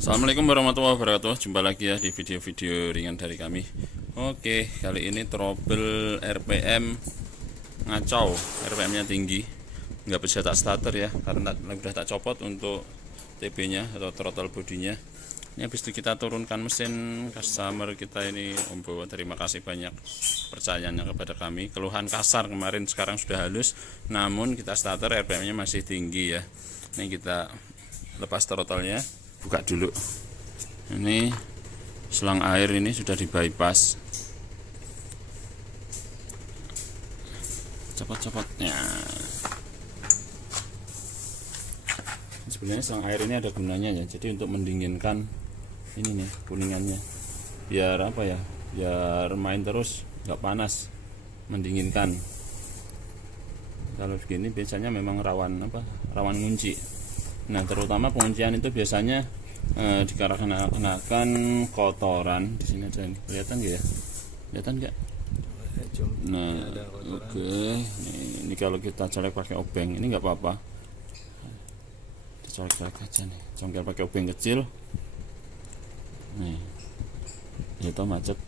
Assalamualaikum warahmatullahi wabarakatuh. Jumpa lagi ya di video-video ringan dari kami. Oke, kali ini trouble RPM ngacau, RPM nya tinggi, nggak bisa tak starter ya, karena udah tak copot untuk TB nya atau throttle bodinya. Ini habis itu kita turunkan mesin. Customer kita ini Om Bowo, terima kasih banyak percayaannya kepada kami. Keluhan kasar kemarin, sekarang sudah halus, namun kita starter RPM nya masih tinggi ya. Ini kita lepas throttle-nya, buka dulu. Ini selang air ini sudah di bypass. Copot-copotnya. Sebenarnya selang air ini ada gunanya ya. Jadi untuk mendinginkan ini nih kuningannya. Biar apa ya? Biar main terus, nggak panas. Mendinginkan. Kalau begini biasanya memang rawan apa? Rawan ngunci. Nah, terutama penguncian itu biasanya dikarenakan kotoran. Di sini ada, kelihatan nggak ya? Kelihatan nggak? Nah, oke. Ini kalau kita colek pakai obeng, ini nggak apa-apa. Colek aja nih, congkel pakai obeng kecil. Nih, itu macet.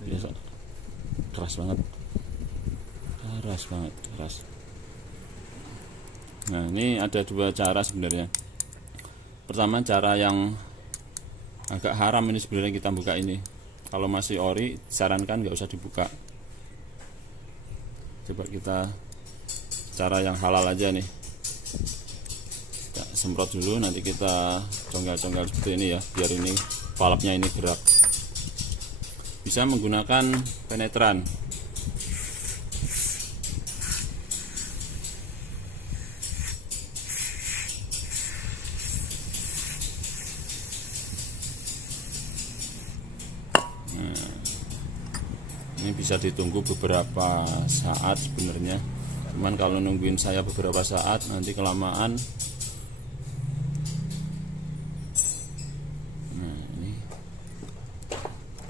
Biasa, keras banget, keras. Nah, ini ada dua cara sebenarnya. Pertama, cara yang agak haram ini sebenarnya kita buka ini. Kalau masih ori, sarankan nggak usah dibuka. Coba kita cara yang halal aja nih. Kita semprot dulu, nanti kita congkel-congkel seperti ini ya, biar ini valve-nya ini gerak. Bisa menggunakan penetran. Ini bisa ditunggu beberapa saat sebenarnya. Cuman kalau nungguin saya beberapa saat nanti kelamaan. Nah, ini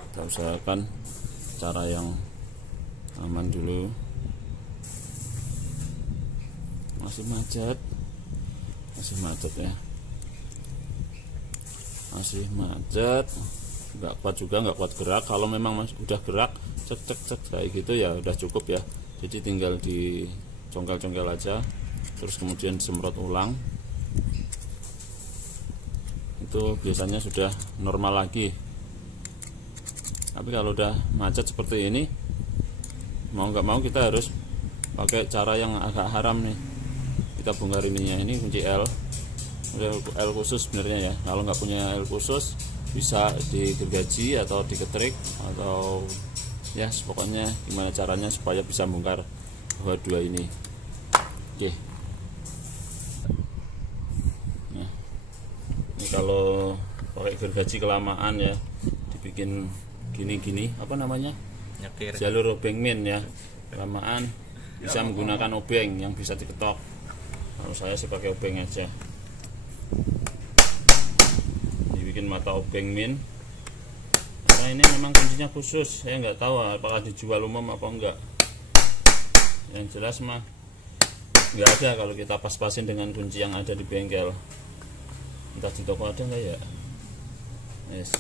kita usahakan cara yang aman dulu. Masih macet ya. Masih macet. Nggak kuat juga, nggak kuat gerak. Kalau memang udah gerak cek kayak gitu ya udah cukup ya. Jadi tinggal dicongkel-congkel aja, terus kemudian disemprot ulang. Itu biasanya sudah normal lagi. Tapi kalau udah macet seperti ini, mau nggak mau kita harus pakai cara yang agak haram nih. Kita bongkar ininya, ini kunci L. Udah L khusus sebenarnya ya. Kalau nggak punya L khusus, bisa digergaji atau diketrik atau ya pokoknya gimana caranya supaya bisa bongkar dua ini. Oke. Nah, ini kalau pakai gergaji kelamaan ya, dibikin gini apa namanya, nyekir, jalur obeng min ya, kelamaan bisa menggunakan obeng yang bisa diketok. Kalau saya sih pakai obeng aja. Bikin mata obeng min. Nah, ini memang kuncinya khusus. Saya nggak tahu apakah dijual umum apa enggak. Yang jelas mah nggak ada kalau kita pas-pasin dengan kunci yang ada di bengkel. Entah di toko ada nggak ya. Yes.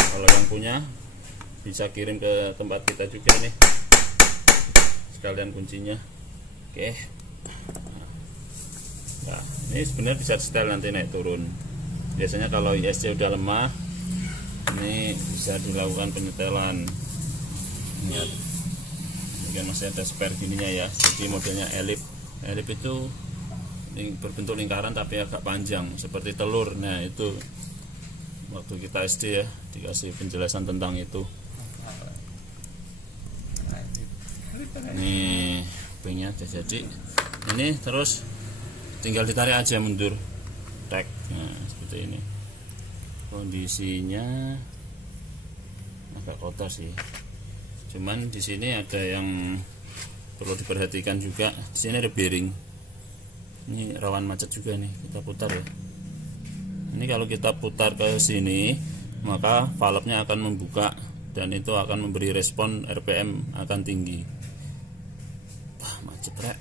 Kalau yang punya bisa kirim ke tempat kita juga nih, sekalian kuncinya. Oke. Nah, ini sebenarnya bisa setel nanti naik turun. Biasanya kalau ISC udah lemah, ini bisa dilakukan penyetelan. Lihat, mungkin masih ada spare gininya ya. Jadi modelnya elip itu berbentuk lingkaran tapi agak panjang seperti telur. Nah, itu waktu kita SD ya dikasih penjelasan tentang itu. Nih obengnya udah jadi. Ini terus tinggal ditarik aja mundur. Tek. Nah, seperti ini. Kondisinya agak kotor sih. Cuman di sini ada yang perlu diperhatikan juga. Di sini ada bearing. Ini rawan macet juga nih. Kita putar ya. Ini kalau kita putar ke sini, maka valve-nya akan membuka dan itu akan memberi respon RPM akan tinggi. Wah, macet rek.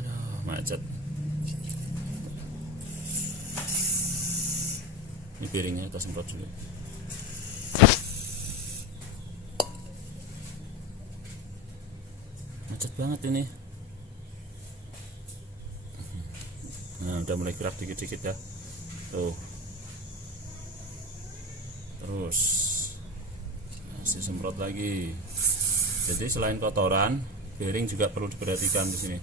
Aduh, macet. Ini piringnya kita semprot dulu. Macet banget ini. Nah, udah mulai gerak dikit-dikit ya. Tuh. Terus masih semprot lagi. Jadi selain kotoran, bearing juga perlu diperhatikan di sini.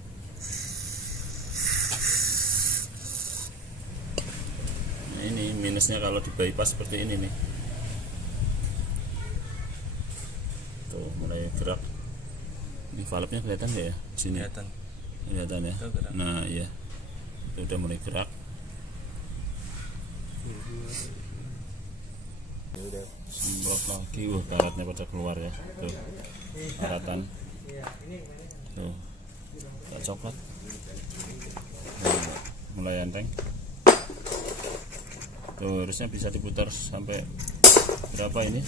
Nah, ini minusnya kalau di bypass seperti ini nih. Tuh mulai gerak. Ini valve-nya kelihatan nggak ya? Sini. Kelihatan ya. Nah iya, itu udah mulai gerak. Semprot lagi, karatnya pada keluar ya. Tuh karatan. Tuh agak coklat. Mulai enteng. Tuh harusnya bisa diputar sampai berapa ini?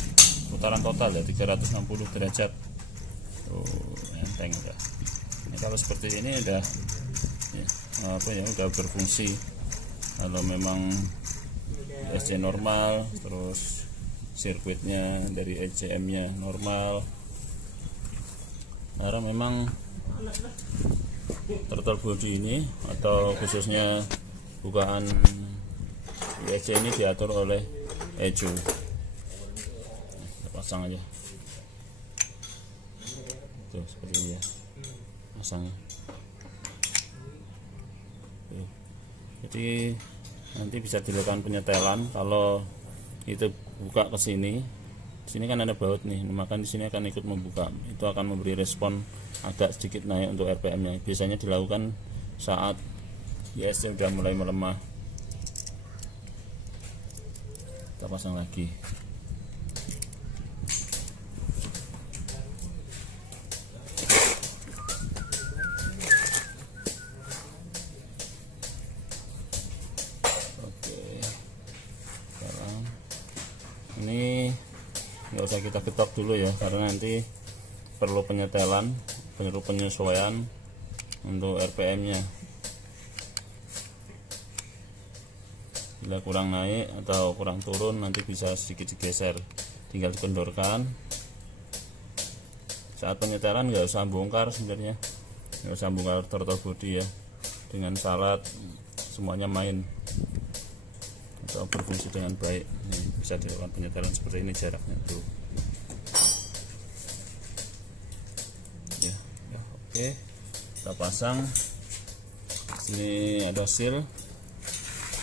Putaran total ya 360 derajat. Tuh enteng ya. Ini kalau seperti ini udah ya, udah berfungsi. Kalau memang SC normal, terus sirkuitnya dari ECM nya normal. Karena memang throttle body ini atau khususnya bukaan EC ini diatur oleh ECU. Kita pasang aja. Tuh seperti ini ya, pasangnya. Tuh. Jadi nanti bisa dilakukan penyetelan. Kalau itu buka ke sini, sini kan ada baut nih, maka di sini akan ikut membuka. Itu akan memberi respon agak sedikit naik untuk RPM-nya. Biasanya dilakukan saat ISC sudah mulai melemah. Kita pasang lagi. Ini nggak usah kita ketok dulu ya, karena nanti perlu penyetelan, perlu penyesuaian untuk RPM-nya. Bila kurang naik atau kurang turun, nanti bisa sedikit digeser, tinggal dikendorkan. Saat penyetelan nggak usah bongkar sebenarnya, nggak usah bongkar throttle body ya, dengan syarat semuanya main atau berfungsi dengan baik. Ini bisa dilakukan penyetelan seperti ini, jaraknya tuh ya, oke, kita pasang. Sini ada seal,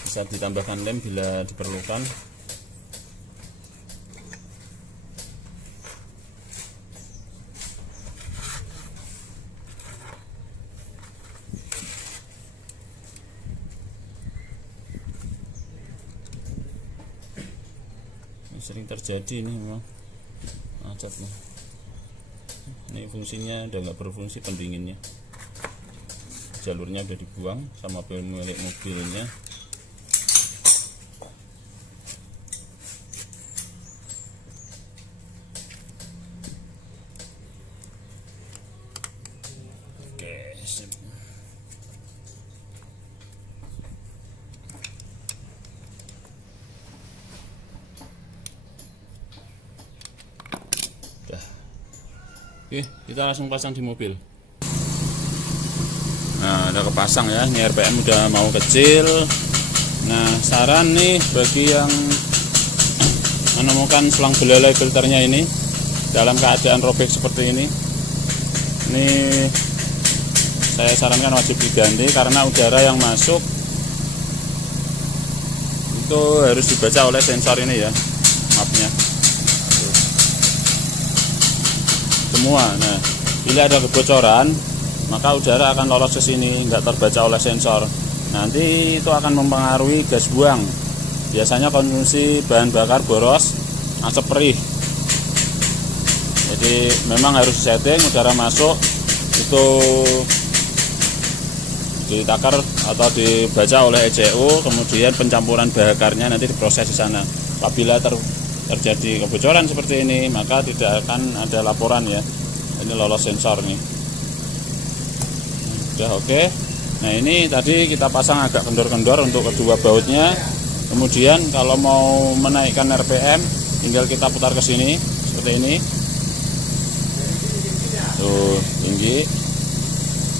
bisa ditambahkan lem bila diperlukan. Sering terjadi ini memang macetnya. Ini fungsinya udah nggak berfungsi, pendinginnya, jalurnya udah dibuang sama pemilik mobilnya. Oke, sip. Oke, kita langsung pasang di mobil. Nah, udah kepasang ya. Ini RPM udah mau kecil. Nah, saran nih bagi yang menemukan selang belalai filternya ini dalam keadaan robek seperti ini saya sarankan wajib diganti, karena udara yang masuk itu harus dibaca oleh sensor ini ya, mapnya semua. Nah, bila ada kebocoran, maka udara akan lolos ke sini, nggak terbaca oleh sensor. Nanti itu akan mempengaruhi gas buang. Biasanya konsumsi bahan bakar boros, asap perih. Jadi memang harus setting udara masuk itu ditakar atau dibaca oleh ECU, kemudian pencampuran bakarnya nanti diproses di sana. Apabila terjadi kebocoran seperti ini, maka tidak akan ada laporan ya. Ini lolos sensor nih. Udah oke. Nah, ini tadi kita pasang agak kendor-kendor untuk kedua bautnya. Kemudian kalau mau menaikkan RPM tinggal kita putar ke sini seperti ini. Tuh, tinggi.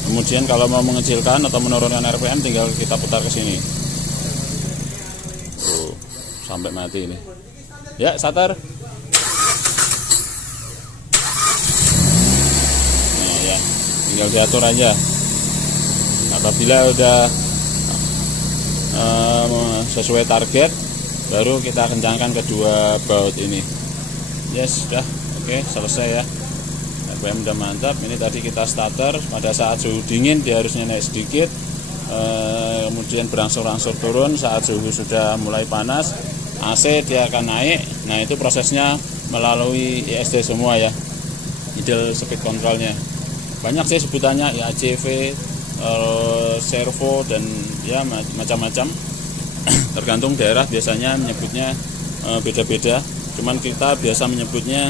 Kemudian kalau mau mengecilkan atau menurunkan RPM tinggal kita putar ke sini. Tuh, sampai mati ini. Ya, starter. Nah, ya. Tinggal diatur aja. Apabila udah sesuai target, baru kita kencangkan kedua baut ini. Yes, sudah. Oke, selesai ya. RPM udah mantap. Ini tadi kita starter pada saat suhu dingin dia harusnya naik sedikit, kemudian berangsur-angsur turun. Saat suhu sudah mulai panas, AC dia akan naik. Nah, itu prosesnya melalui ISD semua ya, idle speed controlnya. Banyak sih sebutannya, IACV, servo, dan ya macam-macam. Tergantung daerah biasanya menyebutnya beda-beda. Cuman kita biasa menyebutnya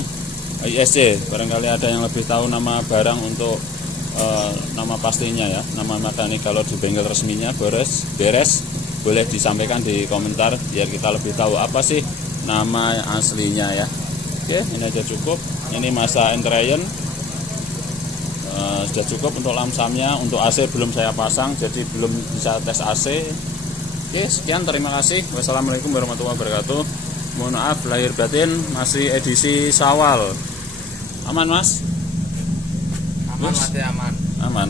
ISC. Barangkali ada yang lebih tahu nama barang untuk nama pastinya ya, nama mekanik kalau di bengkel resminya beres boleh disampaikan di komentar biar kita lebih tahu apa sih nama aslinya ya. Oke, ini aja cukup. Ini masa Entrayon sudah cukup untuk lamsamnya. Untuk AC belum saya pasang, jadi belum bisa tes AC. Oke, sekian, terima kasih. Wassalamualaikum warahmatullahi wabarakatuh. Mohon maaf lahir batin, masih edisi Syawal. Aman mas? Aman, masih aman. Aman.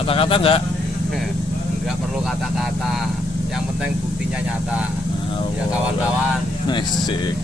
Kata-kata enggak? Enggak perlu kata-kata, yang penting buktinya nyata. Ya kawan-kawan. Asik.